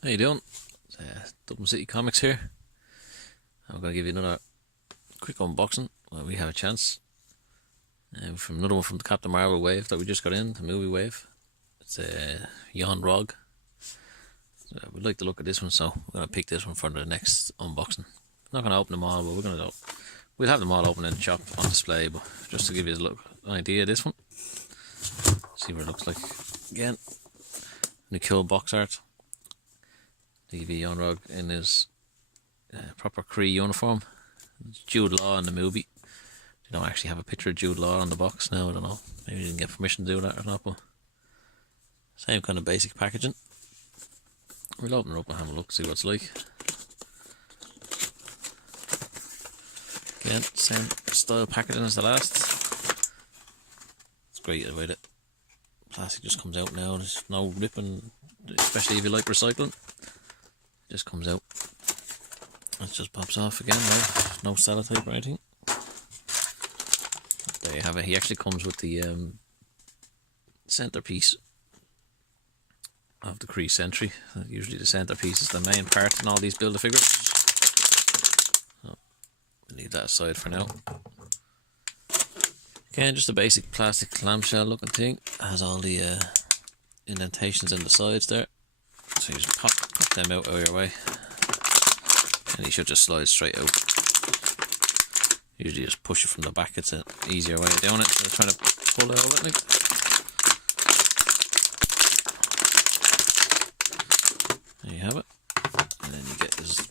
How you doing? Dublin City Comics here. I'm going to give you another quick unboxing while we have a chance. From another one from the Captain Marvel wave that we just got in, the movie wave. It's Yonn-Rogg. So I would like to look at this one, so we're going to pick this one for the next unboxing. Not going to open them all, but we'll have them all open in the shop on display, but just to give you an idea of this one. See what it looks like. Again, the cool box art. DV Yonn-Rogg in his proper Kree uniform. It's Jude Laws in the movie. They don't actually have a picture of Jude Laws on the box now, I don't know. Maybe they didn't get permission to do that or not, but same kind of basic packaging. We'll open her up and have a look, see what it's like. Again, same style packaging as the last. It's great about it. Plastic just comes out now, there's no ripping, especially if you like recycling. Just comes out. It just pops off again, no sellotape or anything. There you have it. He actually comes with the centerpiece of the Kree Sentry. Usually the centerpiece is the main part in all these Build-A-Figures. So we'll leave that aside for now. Again, just a basic plastic clamshell looking thing. It has all the indentations in the sides there. So you just pop them out of your way, and you should just slide straight out. Usually just push it from the back, it's an easier way of doing it instead of trying to pull out of it. There you have it. And then you get his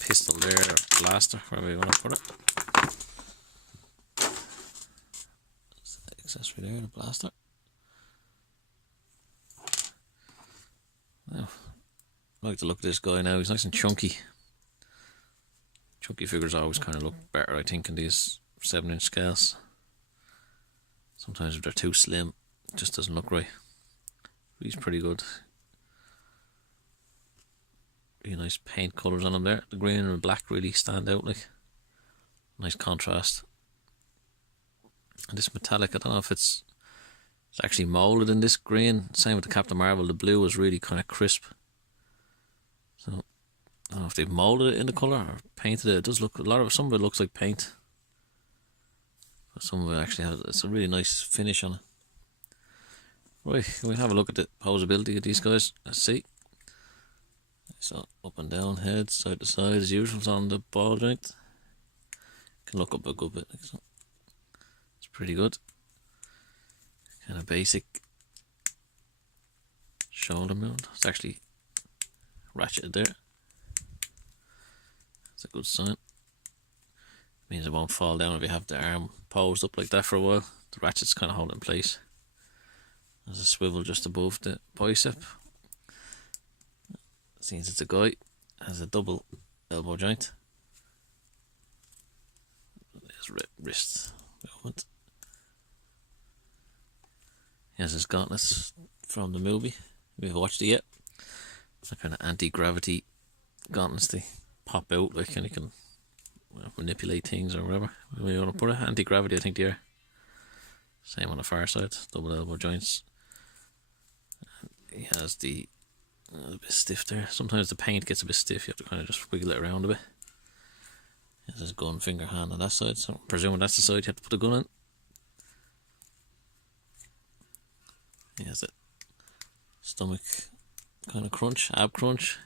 pistol there, or blaster, wherever you want to put it. That's the accessory there, the blaster. Now, I like to look at this guy now. He's nice and chunky. Chunky figures always kind of look better, I think, in these 7-inch scales. Sometimes if they're too slim, it just doesn't look right. He's pretty good. Really nice paint colours on him there. The green and the black really stand out, like. Nice contrast. And this metallic, I don't know if it's actually moulded in this green. Same with the Captain Marvel. The blue is really kind of crisp. So I don't know if they've moulded it in the colour or painted it. It does look, some of it looks like paint, but some of it actually has, it's a really nice finish on it. Right, we'll have a look at the poseability of these guys. Let's see. So up and down, head, side to side as usual. It's on the ball joint. Can look up a good bit. So it's pretty good. Kind of basic shoulder mount. It's actually ratcheted there. It's a good sign. It means it won't fall down if you have the arm posed up like that for a while. The ratchet's kind of holding in place. There's a swivel just above the bicep. Since it's a guy, it has a double elbow joint. There's wrist movement. He has his gauntlets from the movie. If you've watched it yet, it's a kind of anti-gravity gauntlets. They pop out like, and you can manipulate things or whatever you want to put it. Anti-gravity, I think they are. Same on the far side, double elbow joints. And he has the a bit stiff there. Sometimes the paint gets a bit stiff. You have to kind of just wiggle it around a bit. He has his gun finger hand on that side. So presuming that's the side you have to put the gun in. He has a stomach kind of crunch, ab crunch.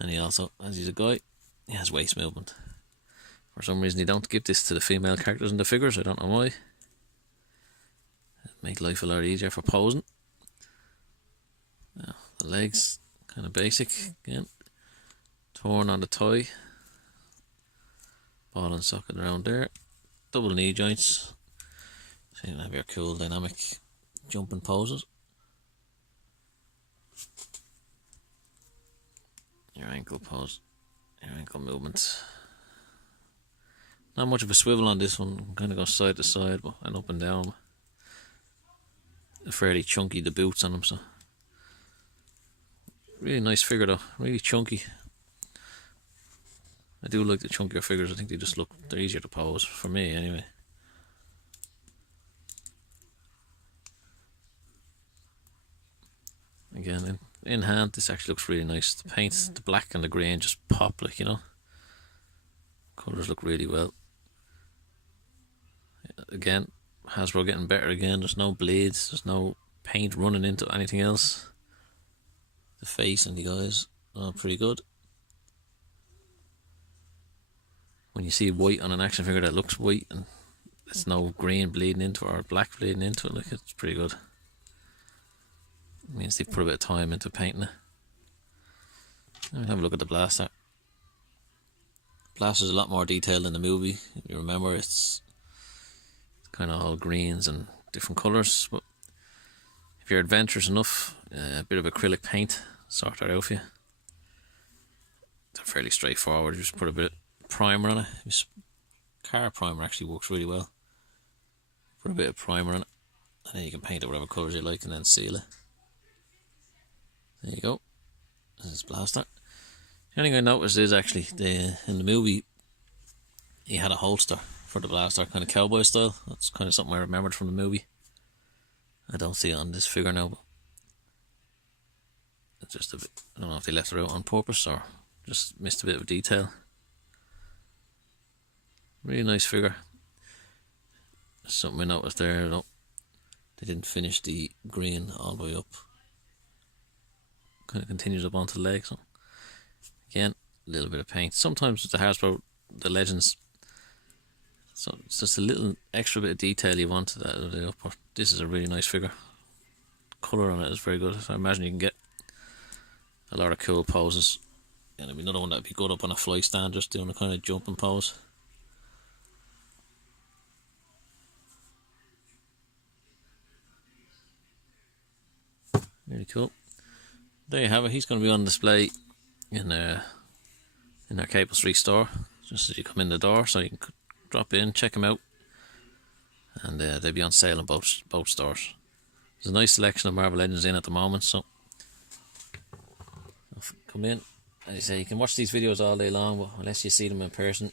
And he also, as he's a guy, he has waist movement. For some reason, they don't give this to the female characters in the figures. I don't know why. It'd make life a lot easier for posing. Now, the legs, kind of basic again. Torn on the tie. Ball and socket around there. Double knee joints. So you can have your cool dynamic jumping poses. Your ankle pose, your ankle movements. Not much of a swivel on this one, kind of goes side to side and up and down. They're fairly chunky, the boots on them, so. Really nice figure though, really chunky. I do like the chunkier figures, I think they're easier to pose, for me anyway. Again, in hand, this actually looks really nice. The paint, the black and the green just pop, like, you know. Colours look really well. Again, Hasbro getting better again. There's no bleeds, there's no paint running into anything else. The face and the eyes are pretty good. When you see white on an action figure that looks white and there's no green bleeding into it or black bleeding into it, like, it's pretty good. It means they put a bit of time into painting it. Now we'll have a look at the blaster. Blaster's a lot more detailed in the movie. If you remember, it's kind of all greens and different colours, but if you're adventurous enough, a bit of acrylic paint sort that out for you. They're fairly straightforward. You just put a bit of primer on it. This car primer actually works really well. Put a bit of primer on it, and then you can paint it whatever colours you like and then seal it. There you go. This is Blaster. The only thing I noticed is actually in the movie he had a holster for the blaster, kind of cowboy style. That's kind of something I remembered from the movie. I don't see it on this figure now, but it's just a bit, I don't know if they left it out on purpose or just missed a bit of detail. Really nice figure. Something I noticed there, though, they didn't finish the green all the way up. Kind of continues up onto the leg. So again, a little bit of paint. Sometimes with the Hasbro, the Legends, so it's just a little extra bit of detail you want to that. But this is a really nice figure. Colour on it is very good. I imagine you can get a lot of cool poses. And there'll be another one that'd be good up on a fly stand, just doing a kind of jumping pose. Really cool. There you have it. He's going to be on display in our Capel Street store, just as you come in the door, so you can drop in, check them out, and they'll be on sale in both stores. There's a nice selection of Marvel Legends in at the moment, so come in. As I say, you can watch these videos all day long, but unless you see them in person,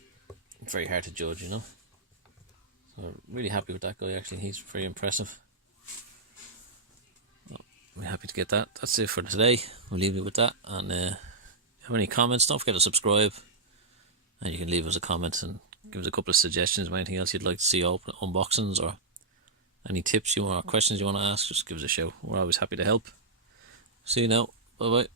it's very hard to judge, you know. So really happy with that guy. Actually, he's very impressive. I'm happy to get that. That's it for today. We'll leave you with that. And if you have any comments, don't forget to subscribe. And you can leave us a comment and give us a couple of suggestions of anything else you'd like to see open unboxings, or any tips you want or questions you want to ask. Just give us a shout. We're always happy to help. See you now. Bye bye.